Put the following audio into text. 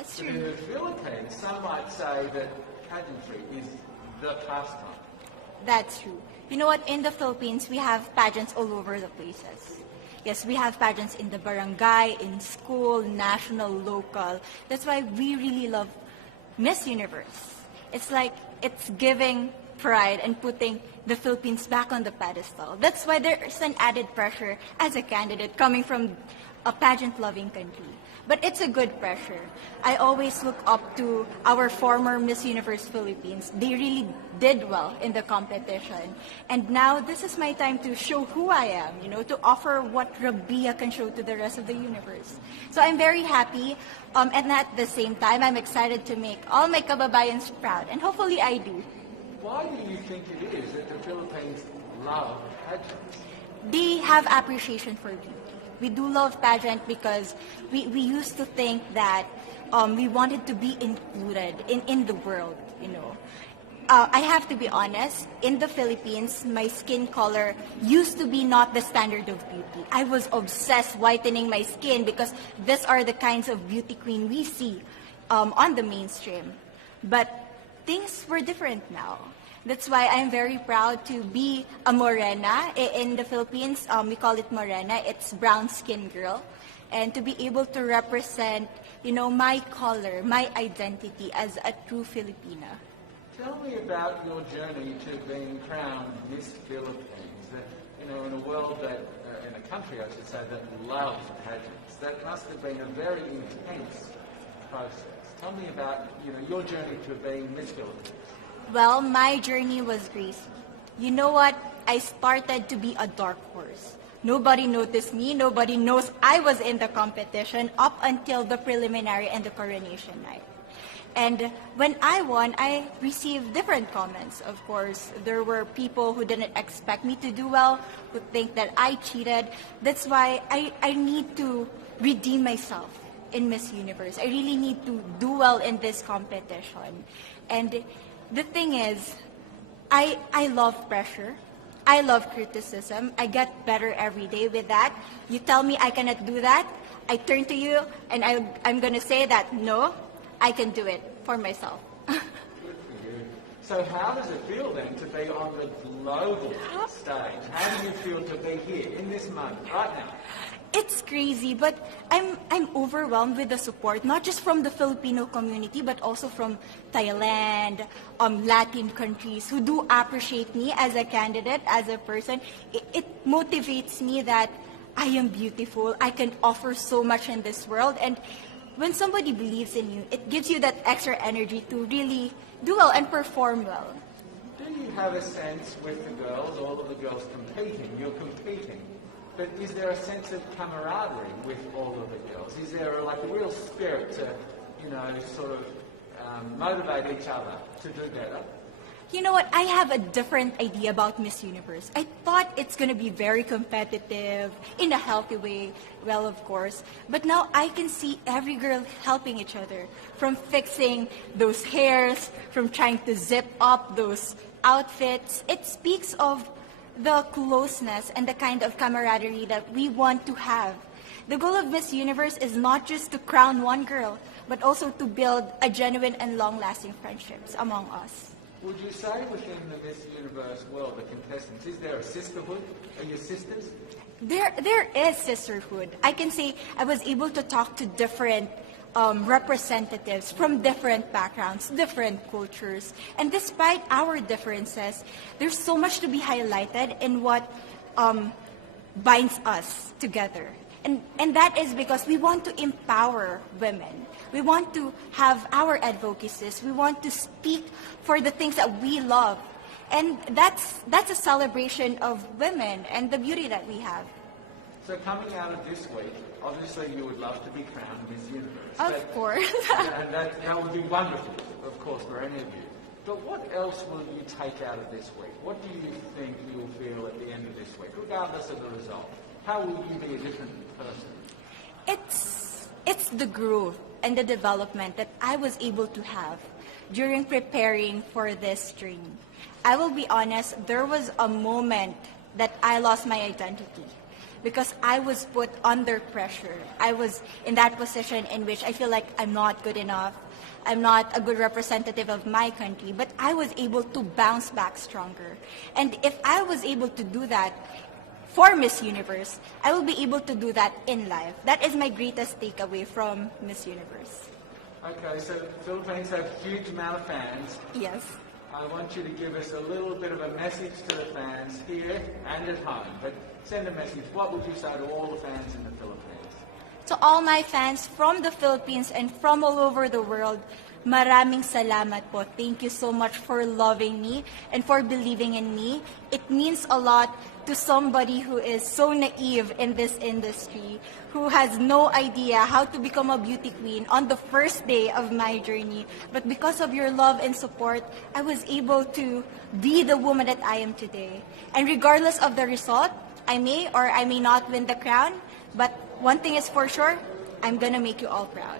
That's But in true. the Philippines, some might say that pageantry is the pastime. That's true. You know what? In the Philippines, we have pageants all over the places. Yes, we have pageants in the barangay, in school, national, local. That's why we really love Miss Universe. It's like it's giving pride and putting the Philippines back on the pedestal. That's why there's an added pressure as a candidate coming from a pageant-loving country. But it's a good pressure. I always look up to our former Miss Universe Philippines. They really did well in the competition. And now this is my time to show who I am, to offer what RABIYA can show to the rest of the universe. So I'm very happy. And at the same time, I'm excited to make all my kababayans proud. And hopefully I do. Why do you think it is that the Philippines love pageants? They have appreciation for beauty. We do love pageant because we used to think that we wanted to be included in the world. I have to be honest, in the Philippines, my skin color used to be not the standard of beauty. I was obsessed whitening my skin because these are the kinds of beauty queen we see on the mainstream. But things were different now. That's why I'm very proud to be a morena. In the Philippines, we call it morena. It's brown skin girl. And to be able to represent, my color, my identity as a true Filipina. Tell me about your journey to being crowned Miss Philippines. That, in a world that, in a country, I should say, that loves pageants. That must have been a very intense process. Tell me about, your journey to being Miss Philippines. Well, my journey was crazy. You know what? I started to be a dark horse. Nobody noticed me. Nobody knows I was in the competition up until the preliminary and the coronation night. And when I won, I received different comments. Of course, there were people who didn't expect me to do well, who think that I cheated. That's why I need to redeem myself in Miss Universe. I really need to do well in this competition. And the thing is, I love pressure. I love criticism. I get better every day with that. You tell me I cannot do that, I turn to you and I'm going to say that, no, I can do it for myself. Good for you. So how does it feel then to be on the global stage? How do you feel to be here in this moment, right now? It's crazy, but I'm overwhelmed with the support, not just from the Filipino community, but also from Thailand, Latin countries who do appreciate me as a candidate, as a person. It motivates me that I am beautiful. I can offer so much in this world. And when somebody believes in you, it gives you that extra energy to really do well and perform well. Do you have a sense with the girls, all of the girls competing, you're competing, but is there a sense of camaraderie with all of the girls? Is there a real spirit to, sort of motivate each other to do better? You know what? I have a different idea about Miss Universe. I thought it's going to be very competitive, in a healthy way, well, of course. But now I can see every girl helping each other, from fixing those hairs, from trying to zip up those outfits. It speaks of the closeness and the kind of camaraderie that we want to have. The goal of Miss Universe is not just to crown one girl, but also to build a genuine and long-lasting friendships among us. Would you say within the Miss Universe world, the contestants, is there a sisterhood? Are you sisters? There is sisterhood. I can say I was able to talk to different representatives from different backgrounds, different cultures. And despite our differences, there's so much to be highlighted in what binds us together. And that is because we want to empower women. We want to have our advocacies. We want to speak for the things that we love. And that's a celebration of women and the beauty that we have. So coming out of this week, obviously you would love to be crowned Miss Universe. Of course. And that would be wonderful, of course, for any of you. But what else will you take out of this week? What do you think you'll feel at the end of this week, regardless of the result? How will you be a different person? It's the growth and the development that I was able to have during preparing for this dream. I will be honest, there was a moment that I lost my identity. because I was put under pressure. I was in that position in which I feel like I'm not good enough. I'm not a good representative of my country, but I was able to bounce back stronger. And if I was able to do that for Miss Universe, I will be able to do that in life. That is my greatest takeaway from Miss Universe. Okay, so Philippines have a huge amount of fans. Yes. I want you to give us a little bit of a message to the fans here and at home. But send a message. What would you say to all the fans in the Philippines? To all my fans from the Philippines and from all over the world, maraming salamat po. Thank you so much for loving me and for believing in me. It means a lot to somebody who is so naive in this industry, who has no idea how to become a beauty queen on the first day of my journey. But because of your love and support, I was able to be the woman that I am today. And regardless of the result, I may or I may not win the crown, but one thing is for sure, I'm gonna make you all proud.